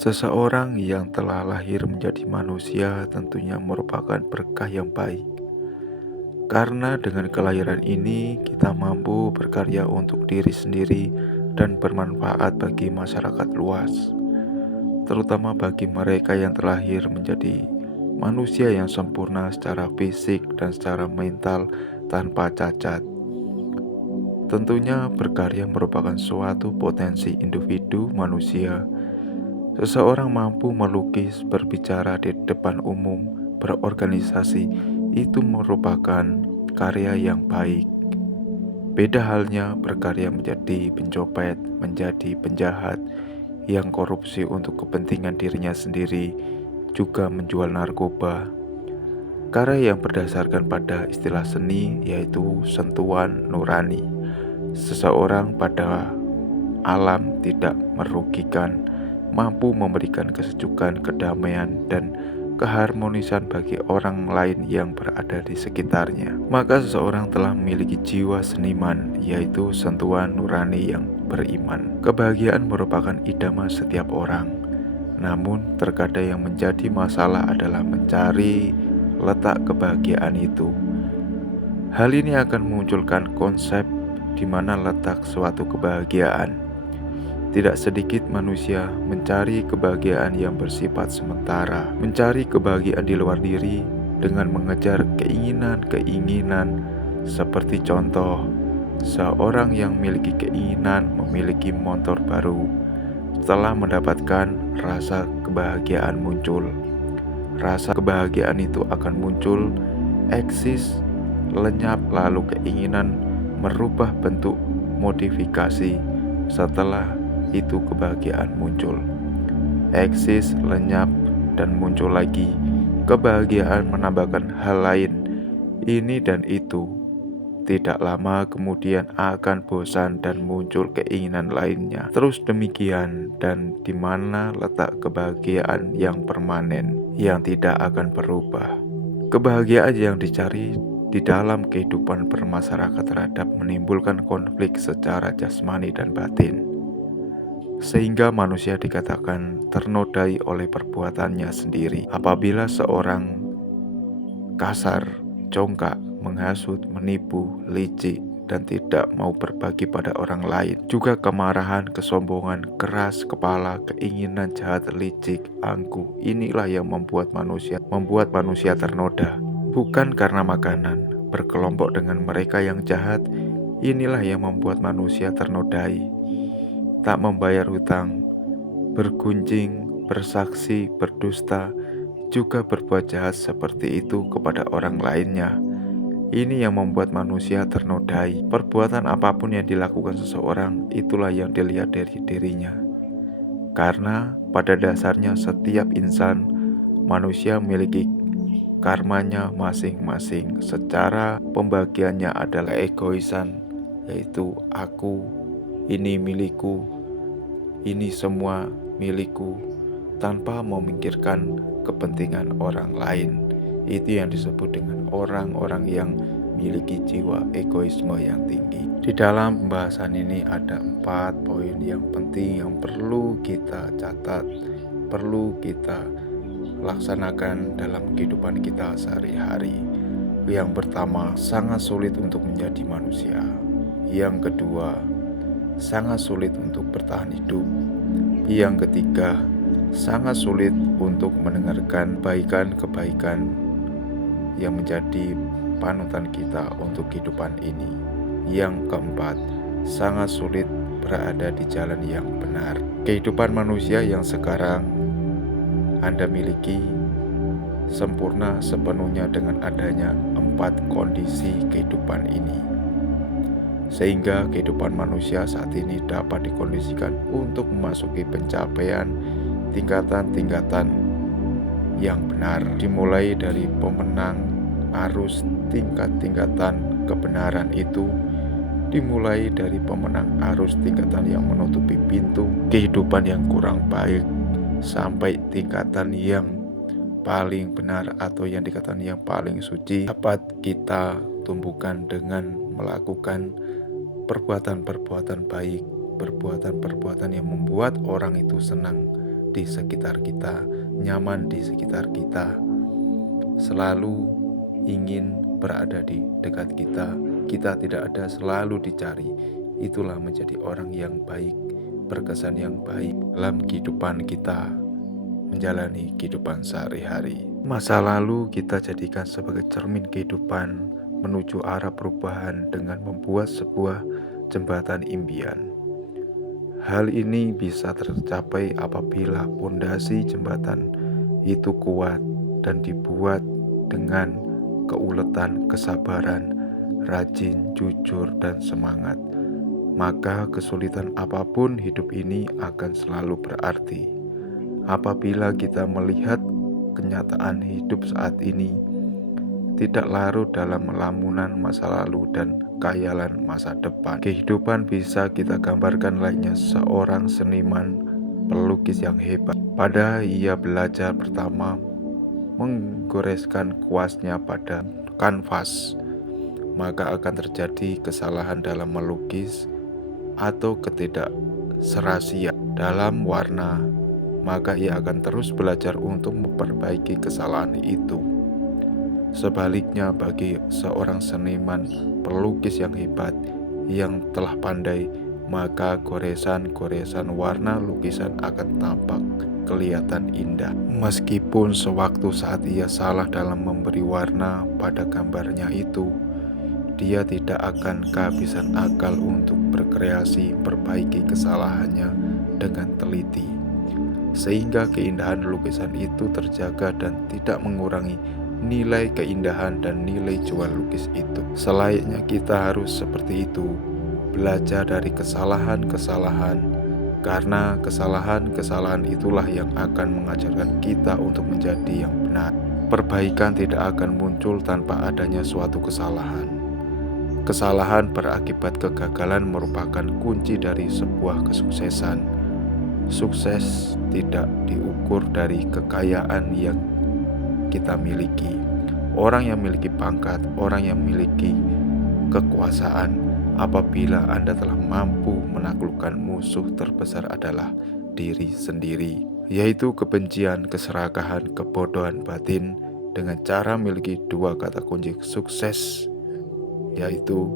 Seseorang yang telah lahir menjadi manusia tentunya merupakan berkah yang baik. Karena dengan kelahiran ini kita mampu berkarya untuk diri sendiri dan bermanfaat bagi masyarakat luas, terutama bagi mereka yang terlahir menjadi manusia yang sempurna secara fisik dan secara mental tanpa cacat. Tentunya berkarya merupakan suatu potensi individu manusia. Seseorang mampu melukis, berbicara di depan umum, berorganisasi, itu merupakan karya yang baik. Beda halnya berkarya menjadi pencopet, menjadi penjahat, yang korupsi untuk kepentingan dirinya sendiri, juga menjual narkoba. Karya yang berdasarkan pada istilah seni yaitu sentuhan nurani. Seseorang pada alam tidak merugikan, mampu memberikan kesejukan, kedamaian, dan keharmonisan bagi orang lain yang berada di sekitarnya. Maka seseorang telah memiliki jiwa seniman, yaitu sentuhan nurani yang beriman. Kebahagiaan merupakan idaman setiap orang. Namun terkadang yang menjadi masalah adalah mencari letak kebahagiaan itu. Hal ini akan memunculkan konsep di mana letak suatu kebahagiaan. Tidak sedikit manusia mencari kebahagiaan yang bersifat sementara, mencari kebahagiaan di luar diri dengan mengejar keinginan-keinginan. Seperti contoh, seorang yang memiliki keinginan memiliki motor baru. Setelah mendapatkan, rasa kebahagiaan muncul. Rasa kebahagiaan itu akan muncul, eksis, lenyap, lalu keinginan merubah bentuk, modifikasi. Setelah itu kebahagiaan muncul, eksis, lenyap, dan muncul lagi. Kebahagiaan menambahkan hal lain, ini dan itu. Tidak lama kemudian akan bosan dan muncul keinginan lainnya. Terus demikian, dan di mana letak kebahagiaan yang permanen, yang tidak akan berubah. Kebahagiaan yang dicari di dalam kehidupan bermasyarakat terhadap menimbulkan konflik secara jasmani dan batin, sehingga manusia dikatakan ternodai oleh perbuatannya sendiri. Apabila seorang kasar, congkak, menghasut, menipu, licik, dan tidak mau berbagi pada orang lain. Juga kemarahan, kesombongan, keras kepala, keinginan jahat, licik, angkuh. Inilah yang membuat manusia ternoda. Bukan karena makanan, berkelompok dengan mereka yang jahat. Inilah yang membuat manusia ternodai. Tak membayar hutang, bergunjing, bersaksi, berdusta, juga berbuat jahat seperti itu kepada orang lainnya. Ini yang membuat manusia ternodai. Perbuatan apapun yang dilakukan seseorang, itulah yang dilihat dari dirinya. Karena pada dasarnya setiap insan, manusia memiliki karmanya masing-masing. Secara pembagiannya adalah egoisan, yaitu aku, ini milikku, ini semua milikku, tanpa memikirkan kepentingan orang lain. Itu yang disebut dengan orang-orang yang memiliki jiwa egoisme yang tinggi. Di dalam pembahasan ini ada 4 poin yang penting yang perlu kita catat, perlu kita laksanakan dalam kehidupan kita sehari-hari. Yang pertama, sangat sulit untuk menjadi manusia. Yang kedua, sangat sulit untuk bertahan hidup. Yang ketiga, sangat sulit untuk mendengarkan kebaikan yang menjadi panutan kita untuk kehidupan ini. Yang keempat, sangat sulit berada di jalan yang benar. Kehidupan manusia yang sekarang Anda miliki sempurna sepenuhnya dengan adanya 4 kondisi kehidupan ini, sehingga kehidupan manusia saat ini dapat dikondisikan untuk memasuki pencapaian tingkatan-tingkatan yang benar, dimulai dari pemenang arus tingkat-tingkatan kebenaran itu, dimulai dari pemenang arus tingkatan yang menutupi pintu kehidupan yang kurang baik, sampai tingkatan yang paling benar atau yang dikatakan yang paling suci dapat kita tumbuhkan dengan melakukan perbuatan-perbuatan baik, perbuatan-perbuatan yang membuat orang itu senang, di sekitar kita, nyaman di sekitar kita, selalu ingin berada di dekat kita. Kita tidak ada selalu dicari. Itulah menjadi orang yang baik, berkesan yang baik dalam kehidupan kita menjalani kehidupan sehari-hari. Masa lalu kita jadikan sebagai cermin kehidupan menuju arah perubahan dengan membuat sebuah jembatan impian. Hal ini bisa tercapai apabila pondasi jembatan itu kuat dan dibuat dengan keuletan, kesabaran, rajin, jujur, dan semangat. Maka kesulitan apapun hidup ini akan selalu berarti. Apabila kita melihat kenyataan hidup saat ini, tidak larut dalam lamunan masa lalu dan khayalan masa depan. Kehidupan bisa kita gambarkan layaknya seorang seniman pelukis yang hebat. Pada ia belajar pertama menggoreskan kuasnya pada kanvas, maka akan terjadi kesalahan dalam melukis atau ketidakserasian dalam warna, maka ia akan terus belajar untuk memperbaiki kesalahan itu. Sebaliknya, bagi seorang seniman pelukis yang hebat, yang telah pandai, maka goresan-goresan warna lukisan akan tampak kelihatan indah. Meskipun sewaktu saat ia salah dalam memberi warna pada gambarnya itu, dia tidak akan kehabisan akal untuk berkreasi perbaiki kesalahannya dengan teliti, sehingga keindahan lukisan itu terjaga dan tidak mengurangi nilai keindahan dan nilai jual lukis itu. Selayaknya kita harus seperti itu, belajar dari kesalahan-kesalahan, karena kesalahan-kesalahan itulah yang akan mengajarkan kita untuk menjadi yang benar. Perbaikan tidak akan muncul tanpa adanya suatu kesalahan. Kesalahan berakibat kegagalan merupakan kunci dari sebuah kesuksesan. Sukses tidak diukur dari kekayaan yang kita miliki. Orang yang memiliki pangkat, orang yang memiliki kekuasaan, apabila Anda telah mampu menaklukkan musuh terbesar adalah diri sendiri, yaitu kebencian, keserakahan, kebodohan batin, dengan cara memiliki dua kata kunci sukses, yaitu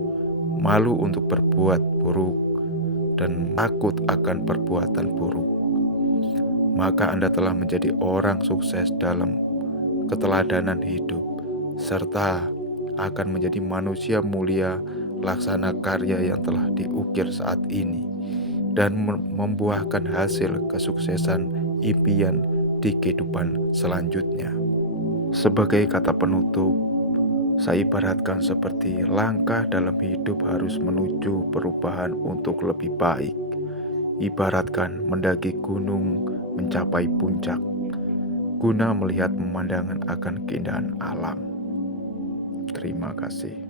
malu untuk berbuat buruk dan takut akan perbuatan buruk. Maka Anda telah menjadi orang sukses dalam keteladanan hidup, serta akan menjadi manusia mulia laksana karya yang telah diukir saat ini dan membuahkan hasil kesuksesan impian di kehidupan selanjutnya. Sebagai kata penutup, saya ibaratkan seperti langkah dalam hidup harus menuju perubahan untuk lebih baik. Ibaratkan mendaki gunung mencapai puncak, guna melihat pemandangan akan keindahan alam. Terima kasih.